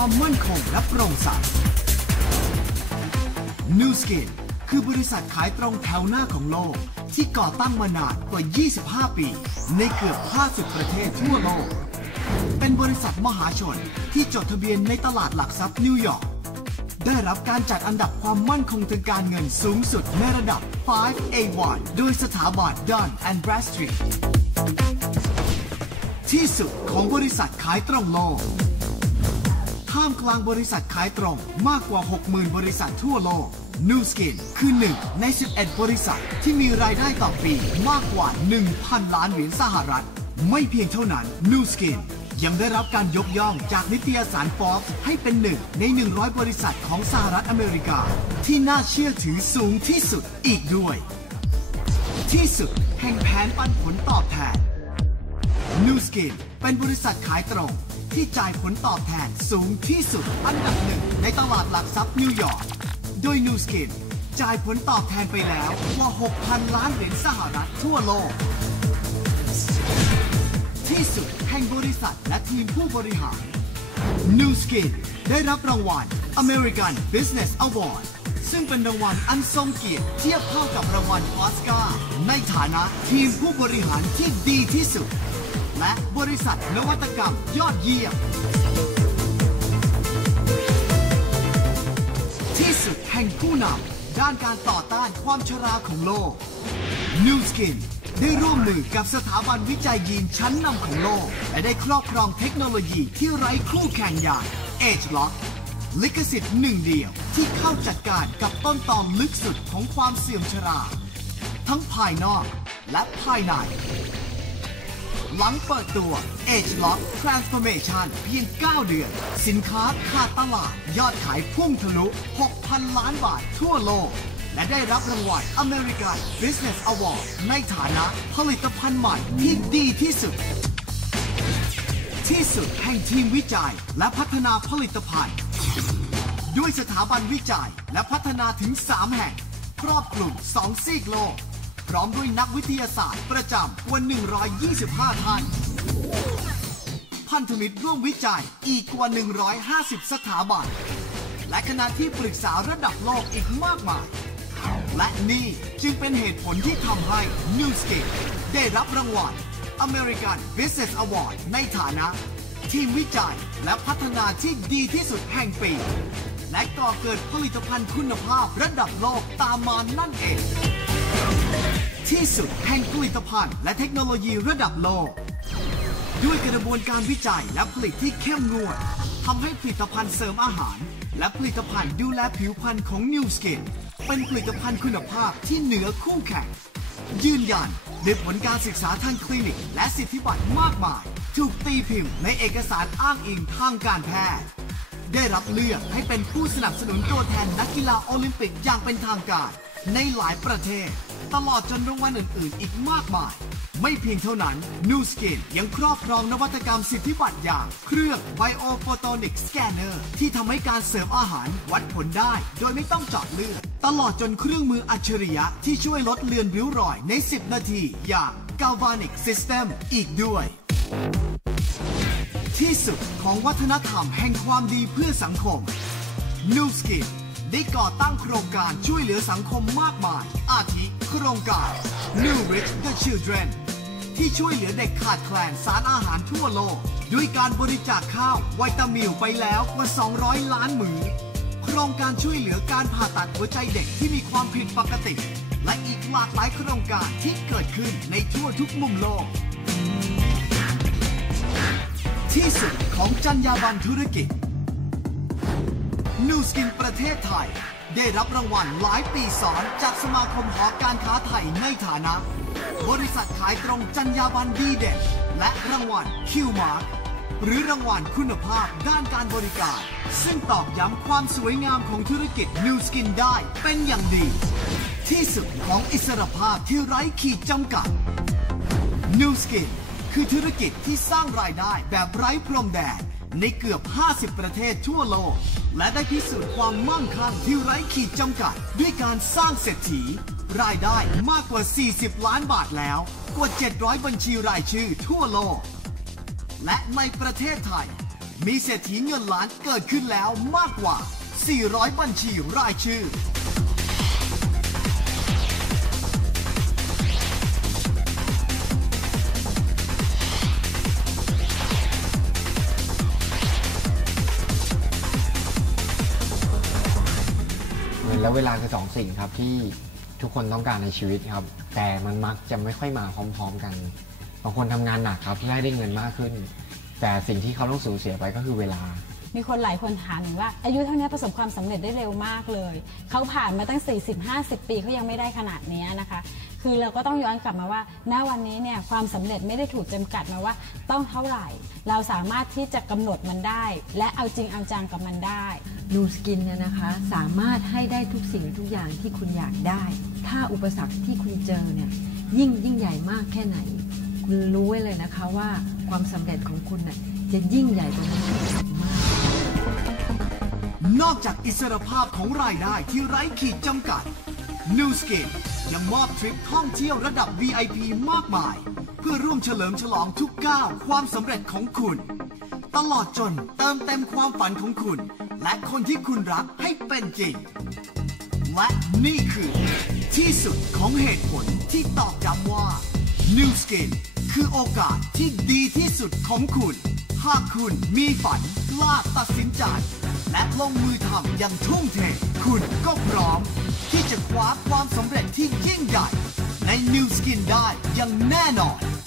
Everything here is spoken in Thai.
ความมั่นคงและโปร่งใส New Skin คือบริษัทขายตรงแถวหน้าของโลก ที่ก่อตั้งมานานกว่า 25 ปี ในเกือบ 50 ประเทศทั่วโลก เป็นบริษัทมหาชนที่จดทะเบียนในตลาดหลักทรัพย์นิวยอร์ก ได้รับการจัดอันดับความมั่นคงทางการเงินสูงสุดในระดับ 5A1 โดยสถาบัน Dun and Bradstreet ที่สุดของบริษัทขายตรงโลก ท่ามกลางบริษัทขายตรงมากกว่า 60,000 บริษัททั่วโลก New Skin คือหนึ่งใน 11 บริษัทที่มีรายได้ต่อปีมากกว่า 1,000 ล้านเหรียญสหรัฐ ไม่เพียงเท่านั้น New Skin ยังได้รับการยกย่องจากนิตยสาร Forbes ให้เป็นหนึ่งใน 100 บริษัทของสหรัฐอเมริกา ที่น่าเชื่อถือสูงที่สุดอีกด้วย ที่สุดแห่งแผนปันผลตอบแทน New Skin เป็นบริษัทขายตรง ที่จ่ายผลตอบแทนสูงที่สุดอันดับหนึ่งในตลาดหลักทรัพย์นิวยอร์ก โดย New Skin จ่ายผลตอบแทนไปแล้วกว่า 6,000 ล้านเหรียญสหรัฐทั่วโลก ที่สุดแห่งบริษัทและทีมผู้บริหาร New Skin ได้รับรางวัล American Business Award ซึ่งเป็นรางวัลอันทรงเกียรติเทียบเท่ากับรางวัลออสการ์ในฐานะทีมผู้บริหารที่ดีที่สุด ริษัทนวัตกรรมยอดเยี่ยม ที่สุดแห่งผู้นำด้านการต่อต้านความชราของโลก New Skin ได้ร่วมมือกับสถาบันวิจัยยีนชั้นนำของโลก และได้ครอบครองเทคโนโลยีที่ไร้คู่แข่งอย่าง Edge Lock ลิขสิทธิ์หนึ่งเดียวที่เข้าจัดการกับต้นตอมลึกสุดของความเสื่อมชรา ทั้งภายนอกและภายใน หลังเปิดตัว Edge Lock Transformation เพียง 9 เดือน สินค้าขาดตลาด ยอดขายพุ่งทะลุ 6,000 ล้านบาททั่วโลก และได้รับรางวัล American Business Award ในฐานะผลิตภัณฑ์ใหม่ที่ดีที่สุด ที่สุดแห่งทีมวิจัยและพัฒนาผลิตภัณฑ์ ด้วยสถาบันวิจัยและพัฒนาถึง 3 แห่ง ครอบคลุม2ซีกโลก พร้อมด้วยนักวิทยาศาสตร์ประจำกว่า 125 ท่าน พันธมิตรร่วมวิจัยอีกกว่า 150 สถาบัน และคณะที่ปรึกษาระดับโลกอีกมากมาย และนี่จึงเป็นเหตุผลที่ทำให้ New Skin ได้รับรางวัล American Business Award ในฐานะ ทีมวิจัยและพัฒนาที่ดีที่สุดแห่งปี และก่อเกิดผลิตภัณฑ์คุณภาพระดับโลกตามมานั่นเอง ที่สุดแห่งผลิตภัณฑ์และเทคโนโลยีระดับโลก ด้วยกระบวนการวิจัยและผลิตที่เข้มงวดทำให้ผลิตภัณฑ์เสริมอาหาร และผลิตภัณฑ์ดูแลผิวพรรณของ New Skin เป็นผลิตภัณฑ์คุณภาพที่เหนือคู่แข่ง ยืนยันด้วยผลการศึกษาทางคลินิก และสิทธิบัตรมากมาย ถูกตีพิมพ์ในเอกสารอ้างอิงทางการแพทย์ ได้รับเลือกให้เป็นผู้สนับสนุนตัวแทนนักกีฬาโอลิมปิกอย่างเป็นทางการ ในหลายประเทศ ตลอดจนรางวัลอื่นๆ อีกมากมาย ไม่เพียงเท่านั้น New Skin ยังครอบครองนวัตกรรมสิทธิบัตรอย่าง เครื่อง Biophotonic Scanner ที่ทำให้การเสริมอาหารวัดผลได้โดยไม่ต้องเจาะเลือด ตลอดจนเครื่องมืออัจฉริยะที่ช่วยลดเลือนริ้วรอยใน 10 นาทีอย่าง Galvanic System อีกด้วยที่สุดของวัฒนธรรมแห่งความดีเพื่อสังคม New Skin ได้ก่อตั้งโครงการช่วยเหลือสังคมมากมาย อาทิ โครงการ New Rich the Children ที่ช่วยเหลือเด็กขาดแคลนสารอาหารทั่วโลก ด้วยการบริจาคข้าวไวตามิลไปแล้วกว่า 200 ล้านมือโครงการช่วยเหลือการผ่าตัดหัวใจเด็กที่มีความผิดปกติ และอีกหลากหลายโครงการที่เกิดขึ้นในทั่วทุกมุมโลก ที่สุดของจรรยาบรรณธุรกิจนูสกินประเทศไทย ได้รับรางวัลหลายปีซ้อน จากสมาคมหอการค้าไทยในฐานะ บริษัทขายตรงจรรยาบรรณดีเด่นและรางวัลคิวมาร์หรือรางวัลคุณภาพด้านการบริการ ซึ่งตอกย้ำความสวยงามของธุรกิจนูสกินได้เป็นอย่างดี ที่สุดของอิสรภาพที่ไร้ขีดจำกัด New Skin คือธุรกิจที่สร้างรายได้แบบไร้พรมแดน ในเกือบ 50 ประเทศทั่วโลก และได้พิสูจน์ความมั่งคั่งที่ไร้ขีดจำกัด ด้วยการสร้างเศรษฐี รายได้มากกว่า 40 ล้านบาทแล้ว กว่า 700 บัญชีรายชื่อทั่วโลก และในประเทศไทย มีเศรษฐีเงินล้านเกิดขึ้นแล้วมากกว่า 400 บัญชีรายชื่อ และเวลาคือสองสิ่งครับที่ทุกคนต้องการในชีวิตครับ แต่มันมักจะไม่ค่อยมาพร้อม ๆกันบางคนทำงานหนักครับเพื่อให้ได้เงินมากขึ้น แต่สิ่งที่เขาต้องสูญเสียไปก็คือเวลา มีคนหลายคนถามหนูว่า อายุเท่านี้ประสบความสำเร็จได้เร็วมากเลย เขาผ่านมาตั้ง 40-50 ปีเขายังไม่ได้ขนาดนี้นะคะ คือเราก็ต้องย้อนกลับมาว่า ณวันนี้เนี่ยความสำเร็จไม่ได้ถูกจำกัดมาว่าต้องเท่าไหร่ เราสามารถที่จะกำหนดมันได้ และเอาจริงเอาจังกับมันได้ นูสกินเนี่ยนะคะสามารถให้ได้ทุกสิ่งทุกอย่างที่คุณอยากได้ ถ้าอุปสรรคที่คุณเจอเนี่ยยิ่งยิ่งใหญ่มากแค่ไหน คุณรู้ไว้เลยนะคะว่าความสำเร็จของคุณน่ะจะยิ่งใหญ่กว่านั้นที่สุดมาก นอกจากอิสรภาพของรายได้ที่ไร้ขีดจำกัด New Skin ยังมอบทริปท่องเที่ยวระดับ VIP มากมาย เพื่อร่วมเฉลิมฉลองทุกก้าวความสำเร็จของคุณ ตลอดจนเติมเต็มความฝันของคุณ และคนที่คุณรักให้เป็นจริง และนี่คือ ที่สุดของเหตุผลที่ตอกย้ำว่า New Skin คือโอกาสที่ดีที่สุดของคุณ หากคุณมีฝันกล้าตัดสินใจ และลงมือทำอย่างทุ่มเท คุณก็พร้อม ที่จะคว้าความสำเร็จ and new skin dye, young man on.